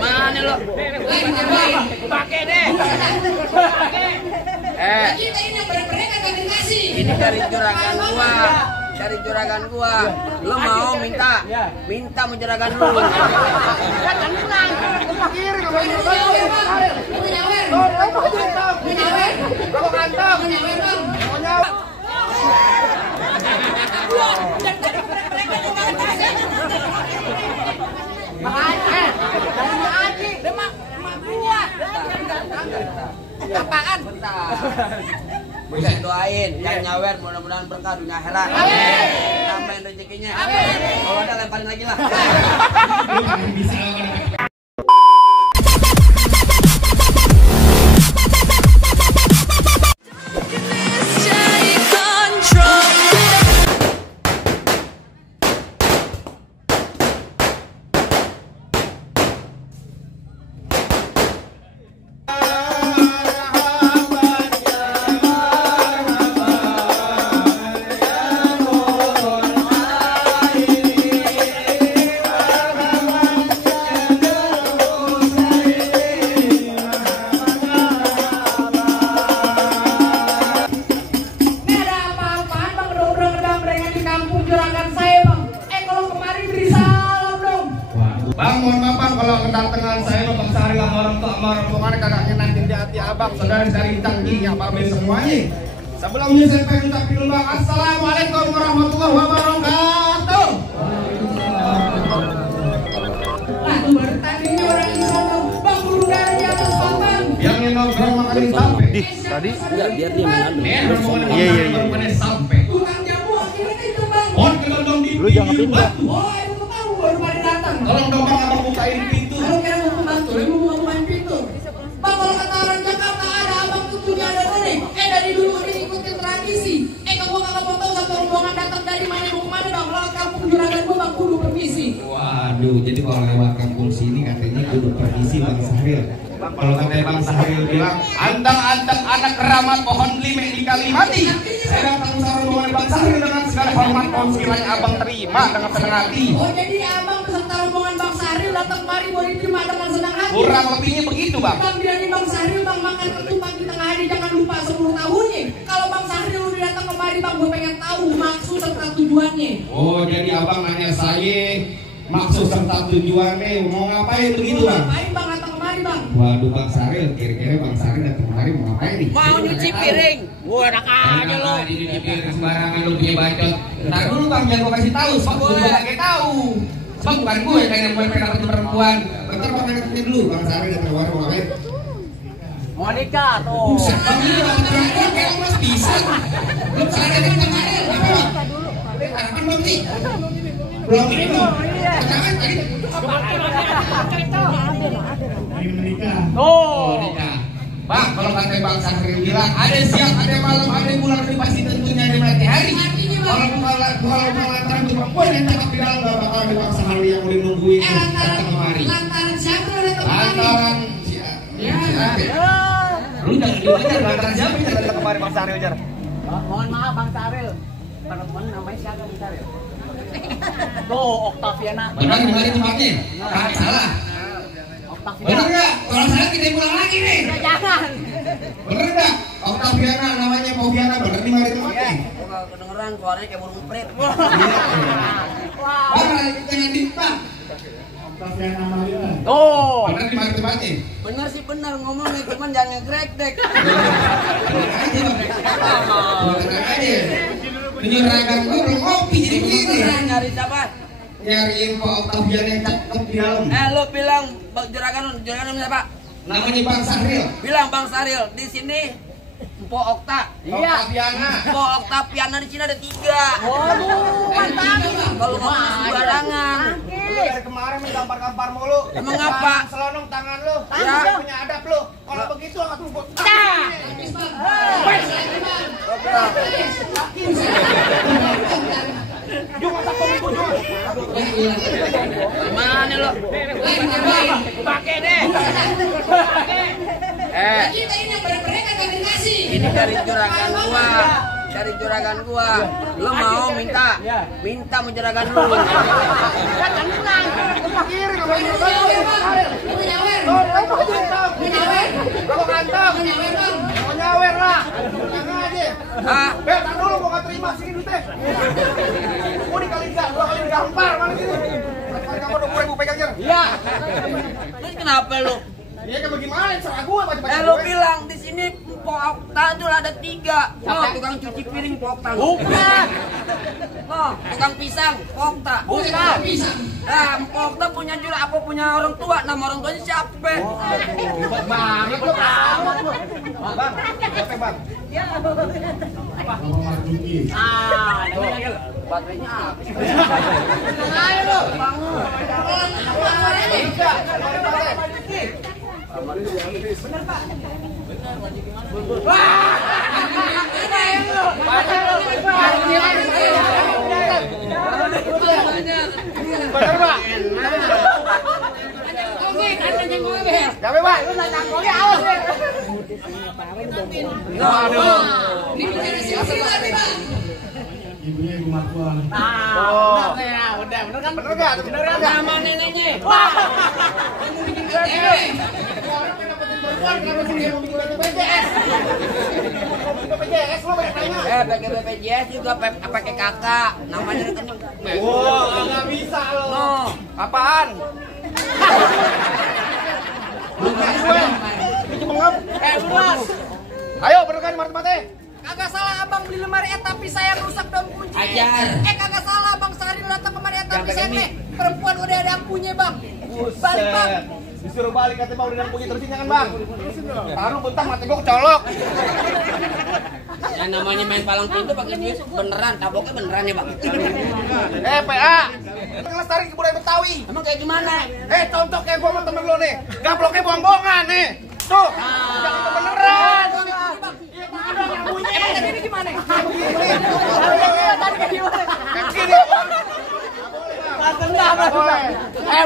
Mana lo? Pakai deh. Kita ini yang mereka kami kasih. Ini dari juragan gua. Dari juragan gua. Lo mau minta mau juragan lu. Kan tenang. Kiri apaan? Bisa doain yang nyawer mudah-mudahan berkah dunia akhirat. Amin. Tambahin rezekinya. Amin. Kalau ada lemparin lagi lah. Bang, mohon maaf bang, kalau kedatangan saya Bang Sahri sama orang tua kakaknya nanti di hati abang, saudara dari tangginya pamit semuanya. Sebelumnya saya pengen ucapin dulu bang, assalamualaikum warahmatullahi wabarakatuh. Lalu bertandingnya orang Islam, bang bulu dari atas bang. Yang nongkrong makanin sampai. Tadi enggak biar dia menang. Iya. Sampai. Tukang jamu akhirnya itu bang. Lu jangan pindah. Oh, itu tahu baru pada datang. Tolong dong bang, abang bukain pintu. Kalau kira mau membantu, mau bukain pintu. Bang, kalau kata orang Jakarta ada abang tentunya ada nih. Dari dulu ini ikutin tradisi. Kamu kagak mau tahu satu rombongan datang dari mana mau kemana bang? Lewat kampung juragan gua bang, kudu permisi. Waduh, jadi kalau lewat kampung sini katanya kudu permisi Bang Sahril. Kalau kata Bang Sahril bilang, antang-antang anak keramat pohon lime di Kalimati. Saya datang bersama rombongan Bang Sahril dengan segala hormat, mohon sekiranya abang terima dengan senang hati. Oh, jadi abang beserta rombongan Bang Sahril datang kemari mau diterima dengan senang hati. Kurang lebihnya begitu bang. Bang, dari Bang Sahril bang makan ketupat di tengah hari, jangan lupa 10 tahunnya. Kalau Bang Sahril udah datang kemari bang, gue pengen tahu maksud serta tujuannya. Oh, jadi abang nanya saya maksud serta tujuannya mau ngapain begitu bang? Ngapain bang datang kemari bang? Waduh Bang Sahril, kira-kira Bang Sahril datang kemari mau ngapain nih? Mau nyuci piring. Gua enak aja lo. Nyuci piring sembarangan lu punya bacot. Ntar dulu bang, jangan gua kasih tahu, sebab gua juga kaget tahu. Sebab bukan gue yang pengen dapetin perempuan. Bentar bang, nanti dulu Bang Sahril datang kemari mau ngapain? Mau nikah tuh. Buset, bang ini bang, terakhir kayak mas bisa. Belum Sahril datang kemari, apa bang? Harapan belum nih? Belum ini belum? Jangan tadi. Tuh. Bang, kalau kata Bang Sahril bilang ada siang, ada malam, ada bulan, ada pasti tentunya ada matahari. Kalau lantaran perempuan yang cakep di dalam gak bakal ada Bang Sahril yang udah nungguin datang kemari. Lantaran siapa lo datang kemari? Lantaran siapa? Lu jangan diwajar, lantaran siapa yang datang kemari Bang Sahril jar? Mohon maaf Bang Sahril. Perempuan namanya siapa Bang Sahril? Tuh, Octaviana. Benar di mana tempatnya? Kan salah. Bener nggak? Kalau salah kita pulang lagi nih. Jangan. Bener nggak? Octaviana namanya Poviana, bener di mana tempatnya? Kalau kedengeran suaranya kayak burung prit. Bang, jangan dipak. Tuh. Bener di mana tempatnya? Bener sih bener ngomongnya, cuman jangan ngegrek-dek. Tenang aja. Penyeragan gue belum kopi jadi begini. Nyari siapa? Nyari info Octaviana yang cakep di dalam. Lu bilang juragan siapa? Namanya Bang Sahril. Bilang Bang Sahril di sini Mpo Okta. Octaviana. Mpo Octaviana di sini ada 3. Waduh, mantap. Kalau ngomong sembarangan. Lu dari kemarin gampar-gampar mulu. Emang apa? Selonong tangan lu. Ya. Punya adab lu. Kalau begitu angkat rumput. Mana lo? Pakai deh. Kita ini yang mereka kami kasih. Ini dari juragan gua. dari juragan gua. Lo mau minta mau juragan lu. Kan pulang. Kiri kalau ini Nyawer. kalau kantong mau nyawer lah. Jangan aja. Ah, Tar dulu gua enggak terima sini duitnya. Gua dikali 2 kali gampar mana sini. Kamu 20.000 pegang aja. iya. Terus kenapa lu? Iya kan bagaimana serah gua baca-baca. Lu bilang di sini Pok Okta tuh ada 3. Oh, tukang cuci piring Pok Okta. Bukan. Oh, tukang pisang Pok Okta. Bukan pisang. Nah, Pok Okta punya juga apa punya orang tua? Nama orang tuanya siapa? Banget lu amat lu. Bang, siapa bang? Baterainya habis. Ayo lu. Bener Pak. Siapa Pak? Aduh. Ini bicara siapa nih, Bang? Ibunya ibu mertua. Oh. Udah, bener kan? Bener enggak? Bener enggak? Nama neneknya. BPJS lu banyak tanya. Pakai BPJS juga pakai kakak. Namanya rekening. Wah, enggak bisa lo. No. Apaan? Ini cuma ngap. Luas. Ayo berdekat mati-mati. Kagak salah abang beli lemari tapi saya rusak daun kunci. Ajar. Kagak salah abang sehari datang kemari tapi Jangan saya pakai nih perempuan udah ada yang punya bang. Balik bang. Disuruh balik katanya bang udah yang punya terusin kan bang. Taruh bentar mati gua kecolok. Yang namanya main palang pintu pakai duit beneran, taboknya beneran ya bang. PA. Ngelestariin kebudayaan Betawi. Emang kayak gimana? Contoh kayak gua sama temen lu nih. Gaploknya bohong-bohongan nih. Tuh, jangan beneran. Iya, ada yang punya. Tadi ini gimana?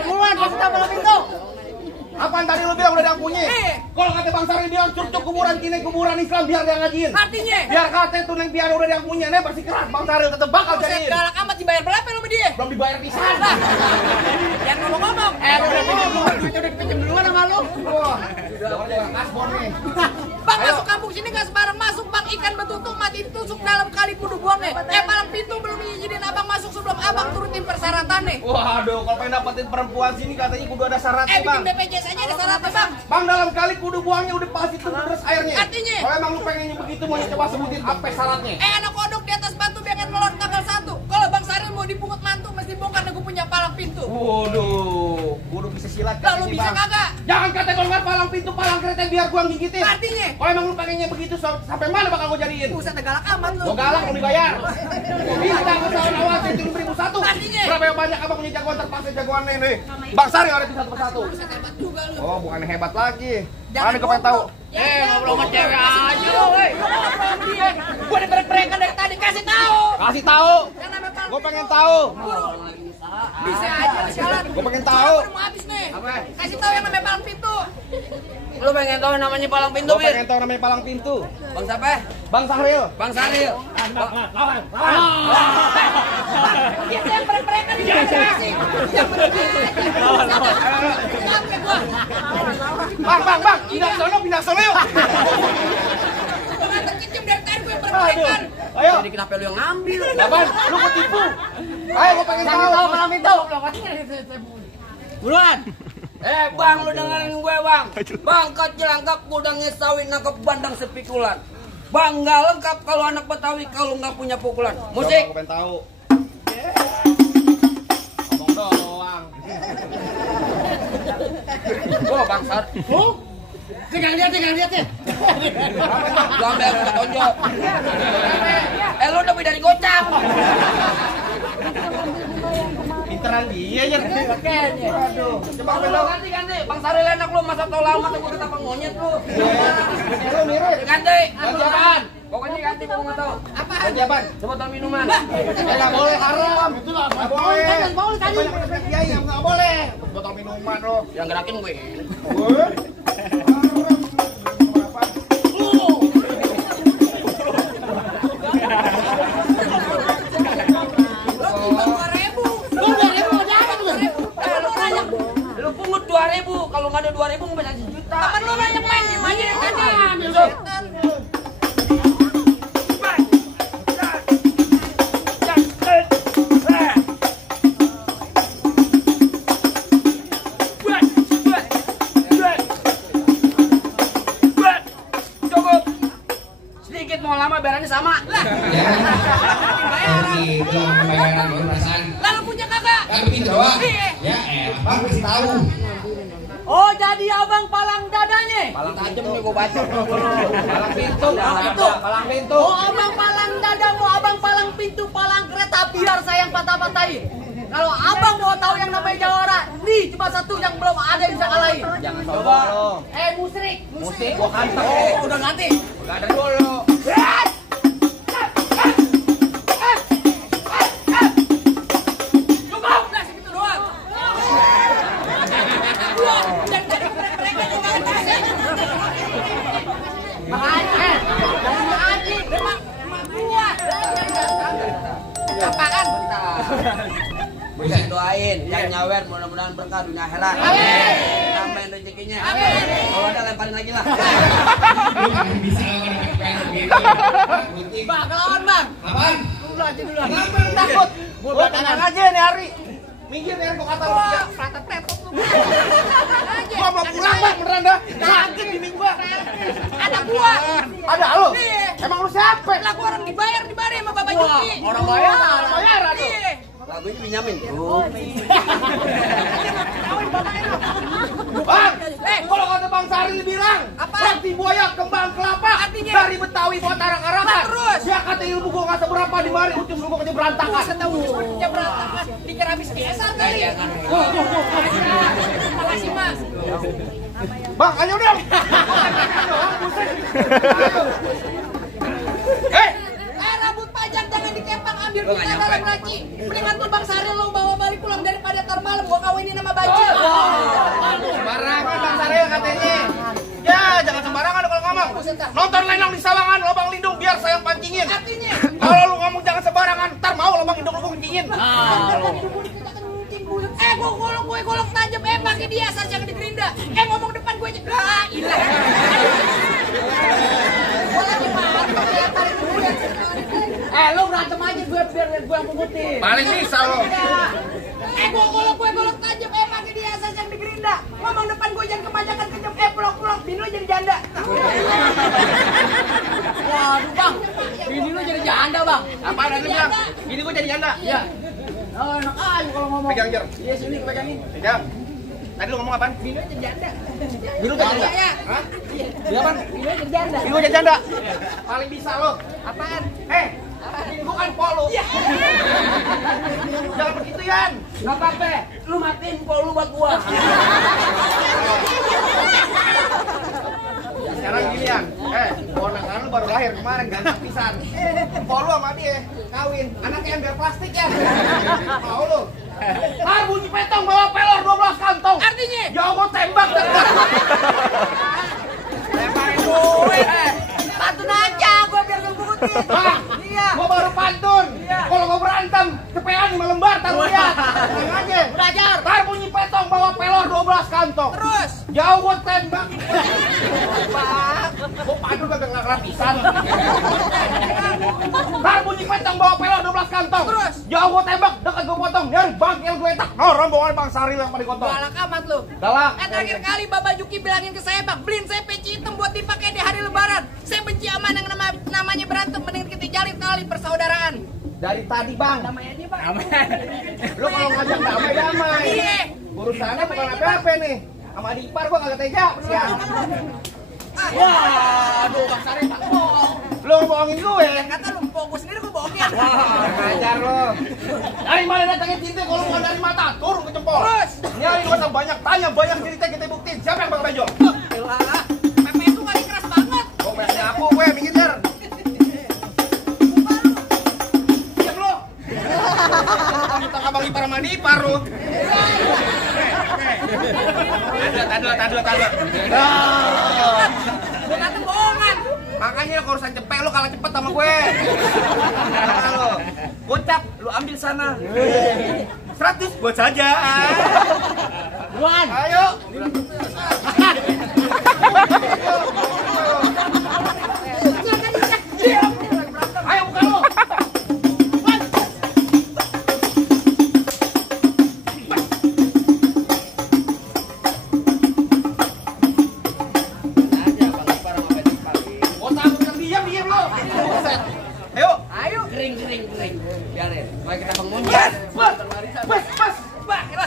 Buruan, kita malam itu. Apaan tadi lu bilang udah ada yang punya? Kalau kata Bang Sari bilang curcuk kuburan kini kuburan Islam biar dia ngajiin. Artinya? Biar kata itu neng biar udah ada yang punya, nih pasti keras Bang Sari tetep bakal Saya jadiin. galak amat dibayar berapa lu sama dia? Belum dibayar di sana. Jangan ngomong-ngomong. Udah ngomong. Udah dipinjam duluan sama lu. Wah, udah kasbon nih. Bang masuk kampung sini gak sembarang masuk bang, ikan betutuk mati ditusuk dalam kali kudu buang nih. Palang pintu belum izinin abang masuk sebelum abang turutin persyaratan nih. Waduh, kalau pengen dapetin perempuan sini katanya kudu ada syaratnya Bikin bang. BPJS aja ada syaratnya bang. Bang dalam kali kudu buangnya udah pasti tuh terus airnya. Artinya? Kalau emang lu pengennya begitu mau coba sebutin apa syaratnya? Anak kodok di atas batu biar nelor tanggal 1. Kalau bang Sari mau dipungut mantu mesti bongkar gue punya palang pintu. Waduh, kudu bisa silat. Lalu bisa kagak? Jangan kata kalau nggak palang pintu, palang kereta biar gua gigitin. Artinya? Kalau emang lu pengennya begitu sampai mana bakal gua jadiin? Buset galak amat lu. Gua galak mau dibayar. Bisa usahawan awasin turun 1.000. Artinya? Berapa yang banyak abang punya jagoan terpaksa jagoan nih. Bang Sari ada satu persatu. Buset hebat juga lu. Oh, bukan hebat lagi. Jangan Mana gua pengen tahu. ngobrol sama cewek aja lu, woi. Gua diperek-perekan dari tadi, kasih tahu. Kasih tahu. Yang namanya palang Gua pengen tahu. bisa aja sialan. Gua pengen tahu. Gua mau habis nih. Kasih tahu yang namanya palang pintu. Lu pengen tahu namanya palang pintu, Gua Bir? pengen tahu namanya palang pintu. Bang siapa? Bang Sahril. Bang Saril. Kita yang perek-perekan di sini. Yang sampai gua. Bang, pindah sono yuk. Gua terkejut dari tadi gua yang perek-perekan. Ayo. Jadi kenapa lu yang ngambil? Bang, lu ketipu. Ayo gua pengen tahu palang pintu. Buruan. Bang, lu dengerin gue, Bang. Bang, kecil lengkap gudangnya sawit nangkep bandang sepikulan. Bang, nggak lengkap kalau anak Betawi kalau nggak punya pukulan. Musik. Gua pengen tahu. Ngomong doang. Oh, Bang Sar. Tinggal lihat ya. Lu ambil aku tonjok. Lu udah beli dari gocap. Pinteran dia ya. Aduh. Coba Bang, lu ganti. Bang Saril enak lu, masa tau lama tuh gue ketapa monyet lu. Lu mirip. Ganti. Ganti apaan? Pokoknya ganti kalau nggak tahu. Apa? Ganti apaan? Coba tahu minuman. Enggak boleh haram. Itu lah. Enggak boleh. Nggak boleh tadi. Banyak kiai yang enggak boleh. Botol minuman lo. Yang gerakin gue. ada 2.000 nggak bisa sejuta. Temen lu lah yang main, diem aja dari tadi. Ambil dong. Cukup. Sedikit mau lama bayarannya sama. Ya. Begitu pembayaran baru perasaan. Lalu punya kagak? Kan begitu doang. Iya. Ya, Bang kasih tahu. Oh, jadi abang palang dadanya? Paling tajam nih gua baca. Palang pintu. Palang pintu. Oh, abang palang dada, mau abang palang pintu, palang kereta, biar saya yang patah-patahin. Kalau abang mau tahu yang namanya jawara, nih cuma satu yang belum ada yang bisa kalahin. Jangan coba. Musrik. Musik gua kantong. Oh, udah ganti. Enggak ada dulu. Cukup, udah segitu doang. Makanya, Haji, emak gua. Apaan? Bisa doain, yang nyawer mudah-mudahan berkah dunia akhirat. Tambahin rezekinya. Kalau ada lemparin lagi lah. Lu kan bisa kan begitu. Bang, kelawan bang. Apaan? Dulu aja dulu. Kenapa lu takut? Gua tenang aja nih Hari. Minggir nih gua kata lu. Prata pepot lu. Gua mau pulang Bang, beneran dah. Sakit bini gua. Ada gua. Ada lu? Iya. Emang lu siapa? Lah gua orang dibayar sama Bapak Juki. Orang bayaran lu. Iya. Lagunya pinjamin. Bang, kalau kata Bang Sari bilang, Apa? roti buaya kembang kelapa Artinya? dari Betawi buat arak-arakan. Lah, terus? Dia kata ilmu gua nggak seberapa di mari ucus lu aja berantakan. Tahu sepertinya berantakan. Dikira habis biasa kali. Makasih Mas. Bang, ayo dong. Rambut panjang jangan dikepang, ambil Gua nggak kita nyampe. dalam laci. Mendingan tuh Bang Sari lo bawa balik pulang daripada ntar malam gua kawinin sama Bajil. Sembarangan Bang Sari katanya. Ya, jangan sembarangan kalau ngomong. Nonton lenong di Sawangan, lubang lindung biar saya yang pancingin. Artinya, Kalau lu ngomong jangan sembarangan, ntar mau lubang lindung lu kencingin. gue golok tajam, pakai dia asal jangan digerinda. Ngomong depan gue aja. Ah, ilah. Gue lagi marah, tarik gue. Lu berantem aja biar gue yang pungutin. Paling bisa lo. Gue golok tajam, pakai dia asal jangan digerinda. Ngomong depan gue jangan kebanyakan kejam. Pelok-pelok, bini lu jadi janda. Waduh bang, bini lu jadi janda bang. Apa ada bilang? Gini gua jadi janda. Iya. Oh, enak aja kalau ngomong. Pegang jer. Iya sini pegangin. Pegang. Tadi lu ngomong apaan? Bini lu jadi janda. Bini lu jadi janda? Ya. Hah? Iya. Dia apaan? Bini lu jadi janda. Bini gua jadi janda. Paling bisa lo. Apaan? Bini gua kan polo. Jangan begitu Yan. Gak apa-apa, lu matiin pol lu buat gua. Sekarang gini Yan. Ponakan lu baru lahir kemarin ganteng pisan. Polo sama dia kawin. Anaknya ember plastik ya. Mau lu? Ntar bunyi petong bawa pelor 12 kantong. Artinya? Jauh gua tembak. Lemparin gue. Pantun aja gue biar gue pungutin. Iya. Gua baru pantun. Iya. Kalau mau berantem, cepean 5 lembar tar lu lihat. Tenang aja. Belajar. Ntar bunyi petong bawa pelor 12 kantong. Terus. Jauh gua tembak. Gua pantun kagak ngarap pisan. Ntar bunyi petong bawa pelor 12 kantong. Terus. Jauh gua tembak, dekat gua potong. Nyari bangkil gue tak. No, rombongan Bang Sari yang pada gotong. Galak amat lu. Galak. Terakhir kali Bapak Juki bilangin ke saya bang, beliin saya peci hitam buat dipakai di hari lebaran. Saya benci aman yang namanya berantem, mending kita jalin tali persaudaraan. Dari tadi Bang. Damai aja bang. Lu kalau ngajak damai-damai. Iya. Urusannya bukan apa-apa nih. Sama adik ipar gua kagak tega. Siap. Waduh Bang Sari tak bohong. Lu bohongin gue. Kata lu gue sendiri gue bohongin. Ngajar lo. Dari mana datangnya cinta kalau bukan dari mata? Turun ke jempol. Terus. Nyari gak usah banyak tanya, banyak cerita kita buktiin. Siapa yang bakal bejo? Elah, Pepe itu kali keras banget. Oh, banyak aku gue, minggir jar. Diam lo. Kamu tak abang ipar sama ipar lo. Tadu. Gue kata bohongan. Makanya kalau urusan cepet lo kalah cepet sama gue. Mana lo? Gocap, lu ambil sana. 100 buat saja. Buruan. Ayo. Ayo buka lu. Ayo. Kering. Biarin. Mari kita pengunjung.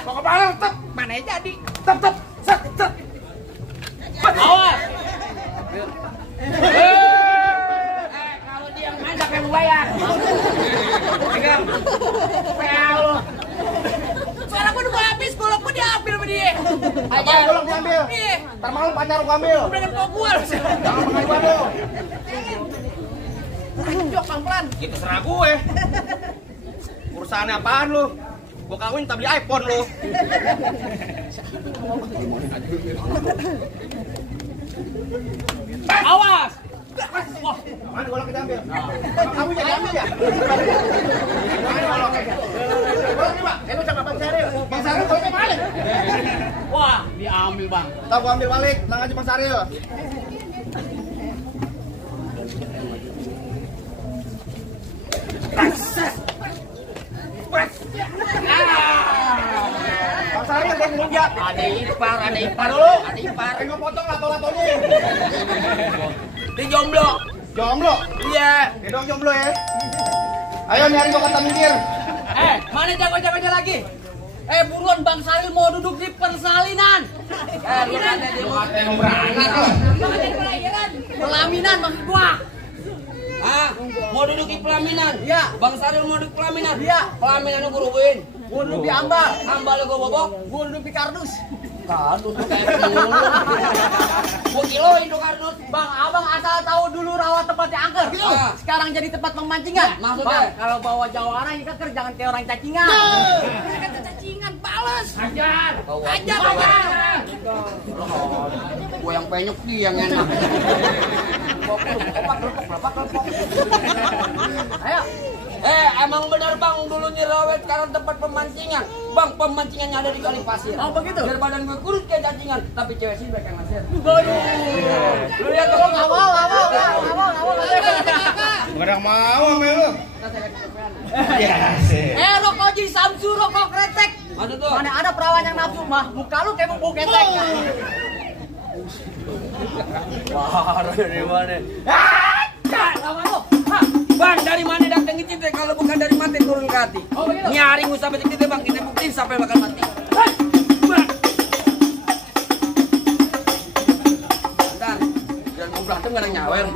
Mau ke mana? Tep. Mana jadi? Tep. Set. Awas. Kalau dia yang main siapa yang mau bayar? Pegang. Pel. Suara gua udah habis, golok gua diambil sama dia. Aja golok diambil. Iya. Ntar malam pacar gua ambil. Udah dengan kau gua. Jangan pengaduan lu. Jok pelan-pelan. Itu serah gue. Urusannya apaan lu? Gua kawin tak beli iPhone lu. Awas. Wah, mana goloknya diambil? Kamu jadi ambil ya? Mana goloknya? Goloknya, Pak. Lu sama Bang Saril. Bang Saril goloknya balik. Wah, diambil bang. Tahu gua ambil balik, tenang aja Bang Saril. Bang Saril dia ngelunjak. Ada ipar dulu. Ada ipar. Gua potong lato-latonya. Di jomblo. Jomblo. Iya. Dia dong jomblo ya. Ayo nyari gua kata minggir. Mana jago-jagonya lagi? Buruan Bang Salil mau duduk di persalinan. Bukan di Emang beranak lu. Pelaminan maksud gua. Mau duduk di pelaminan? Iya. Bang Salil mau duduk pelaminan? Iya. Pelaminan gua rubuhin. Gua duduk di ambal. Ambal gua bobok. Gua duduk di kardus. Kardus kayak dulu. Gua kiloin tuh kardus. Bang, abang asal tahu dulu rawa tempatnya angker. Gitu. Sekarang jadi tempat pemancingan. Maksudnya? Bang, kalau bawa jawara ini kan jangan kayak orang cacingan. Kata cacingan, bales. Ajar. Ajar. Gua yang penyok dia yang enak. Ayo. Emang benar bang, dulu nyerawet karena tempat pemancingan. Bang, pemancingannya ada di kali pasir. Oh begitu? Biar badan gue kurus kayak cacingan, tapi cewek sih baik yang ngasir. Waduh. Lu lihat dong, Nggak mau. Gua udah mau sama lu. Ya sih. Rokok Ji Samsu, rokok kretek. Mana tuh? Mana ada perawan yang nafsu mah, muka lu kayak bau ketek. Wah, dari mana? Lawan lu. Bang, dari mana datang itu teh kalau bukan dari mati turun ke hati? Oh, begitu? Nyari gue sampai kita bang, kita buktiin sampai bakal mati. Bentar, jangan mau berantem gak ada nyawer.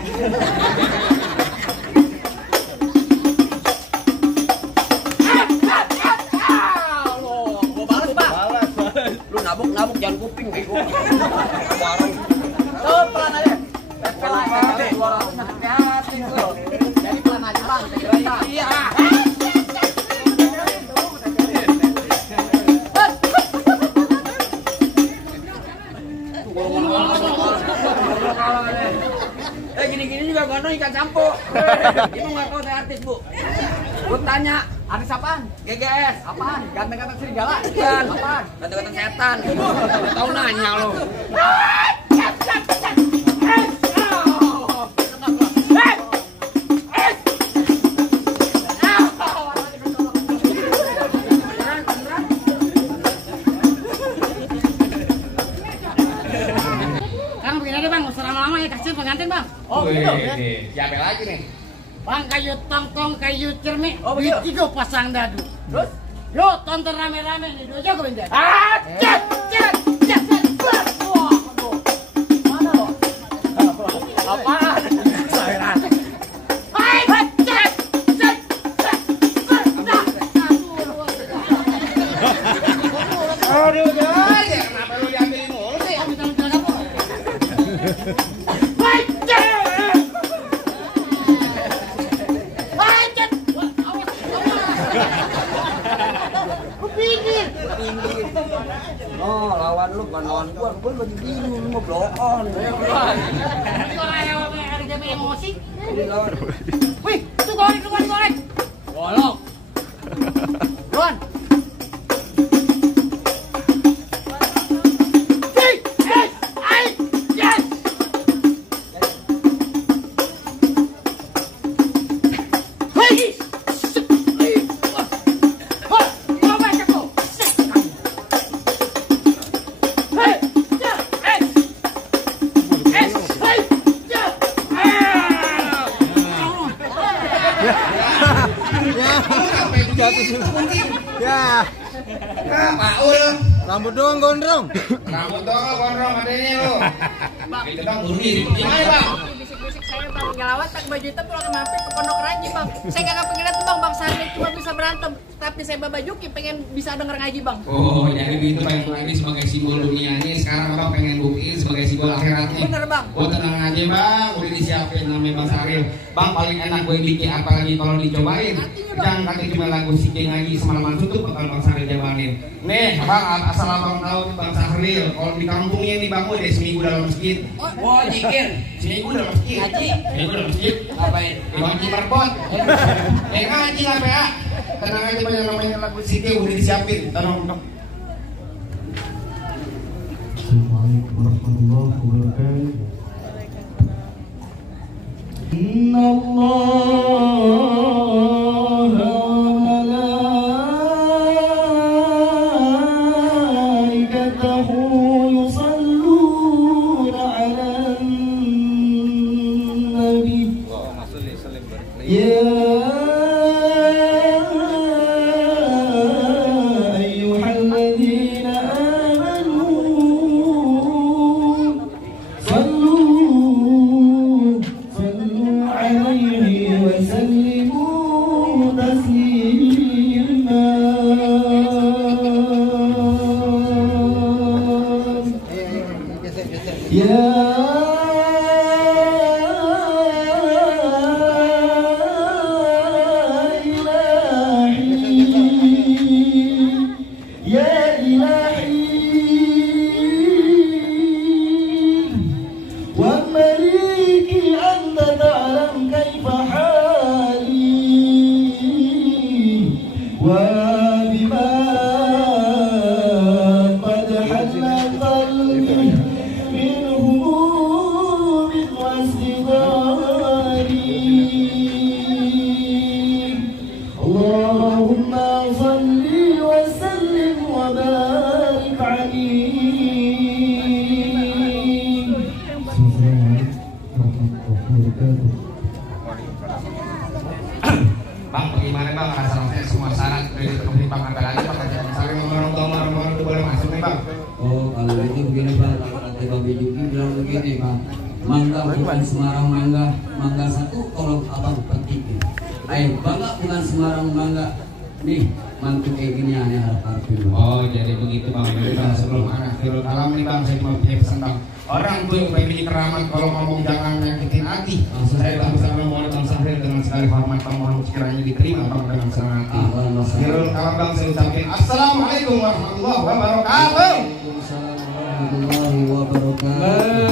Gua balas, Pak. Lu nabuk jangan kuping bego. Tuh, pelan aja. Pelan aja. 200 hati-hati tuh. Jadi pelan aja, Bang. Iya. Gini-gini juga gandong ikan sampo. Ibu nggak tahu saya artis bu. Lu tanya Artis apaan? GGS. Apaan? Ganteng-ganteng serigala? Bukan. Apaan? Kata-kata setan. Nggak tahu nanya lo. Sekarang begini aja bang, usah lama-lama ya kasih pengantin bang. Oh, begitu. Siapa lagi nih? Bang kayu tongtong, kayu cermik, Oh, begitu. tiga pasang dadu. Terus? Yo tonton rame-rame nih, dua jago benjar. Cet. Wah, aduh. Mana lo? Apaan? Aduh, jangan. Kenapa lu diambilin mulu sih? Oh, lawan lu bukan lawan gua lagi bingung mau blow on. Ada jadi emosi. Ini lawan. Wih, itu goreng. Golok. Tuan. itu mungkin. Ya, Paul. rambut doang gondrong. Rambut doang lo gondrong adanya lo. Itu bang murni. Gimana bang? Bisik-bisik saya bang, ngelawat tak baju hitam pulang mampir ke Pondok Ranji bang. Saya kagak pengen lihat bang, Sandi cuma bisa berantem. Tapi saya Baba Juki pengen bisa denger ngaji bang. Oh, jadi begitu bang. Ini sebagai simbol dunianya. Sekarang abang pengen buktiin sebagai simbol akhiratnya. Bener bang. Oh tenang aja bang, udah disiapin namanya Bang Sahril. Bang paling enak gue bikin apalagi kalau dicobain. Jangan katanya cuma lagu Sike ngaji semalaman tutup bakal Bang Sahril jabanin. Nih bang, asal abang tahu nih Bang Sahril. Kalau di kampungnya nih bang, udah seminggu dalam masjid. Oh, jikir. Seminggu dalam masjid. Ngaji. Seminggu dalam masjid. Ngapain? Ngaji marbot. Ngaji apa ya? Tenang aja banyak namanya lagu Sike udah disiapin. Tenang. Assalamualaikum warahmatullahi wabarakatuh. Inna Allaha wa malaikatahu yusalluna 'alan nabi. Ya ayyuhalladzina amanu sallu 'alaihi wa sallimu taslima. Ya Allahumma salli wa sallim wa barik alaihi. Bang, bagaimana bang? Rasanya semua syarat dari penuhi bang ada lagi bang. Saling ngomong-ngomong itu boleh masuk nih bang. Oh, kalau itu begini bang, kata Babi Juki bilang begini bang. Mangga bukan Semarang mangga, mangga satu kalau abang petikin. Bangga bukan Semarang mangga. Nih, mantu kayak gini aneh harus. Oh, jadi begitu bang. Jadi bang sebelum akhirul kalam nih bang, saya cuma punya pesan bang. Orang tuh yang pengen keramat kalau ngomong jangan nyakitin hati. Saya bang bersama mohon Bang Sahril dengan segala hormat bang, mohon sekiranya diterima bang dengan senang hati. Akhirul kalam bang saya ucapin Assalamualaikum warahmatullahi wabarakatuh. Waalaikumsalam warahmatullahi wabarakatuh.